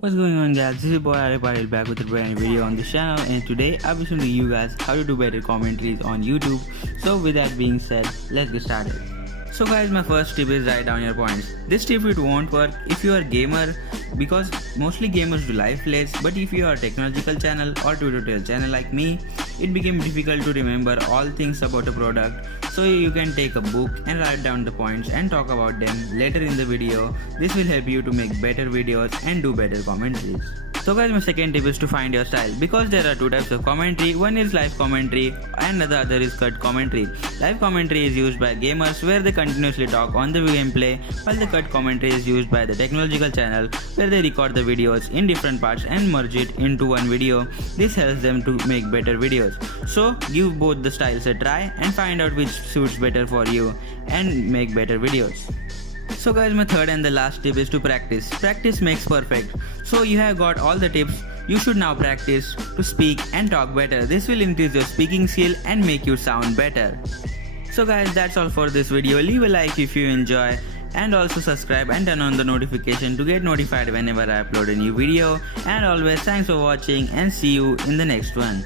What's going on, guys? This is your boy Arif back with a brand new video on this channel, and today I'll be showing you guys how to do better commentaries on YouTube. So with that being said, let's get started. So guys, my first tip is write down your points. This tip it won't work if you are a gamer, because mostly gamers do live plays, but if you are a technological channel or tutorial channel like me, it became difficult to remember all things about a product. So you can take a book and write down the points and talk about them later in the video. This will help you to make better videos and do better commentaries. So guys, my second tip is to find your style, because there are two types of commentary. One is live commentary and the other is cut commentary. Live commentary is used by gamers where they continuously talk on the gameplay, while the cut commentary is used by the technological channel where they record the videos in different parts and merge it into one video. This helps them to make better videos. So give both the styles a try and find out which suits better for you and make better videos. So guys, my third and the last tip is to practice. Practice makes perfect. So you have got all the tips. You should now practice to speak and talk better. This will increase your speaking skill and make you sound better. So guys, that's all for this video. Leave a like if you enjoy, and also subscribe and turn on the notification to get notified whenever I upload a new video. And always thanks for watching, and see you in the next one.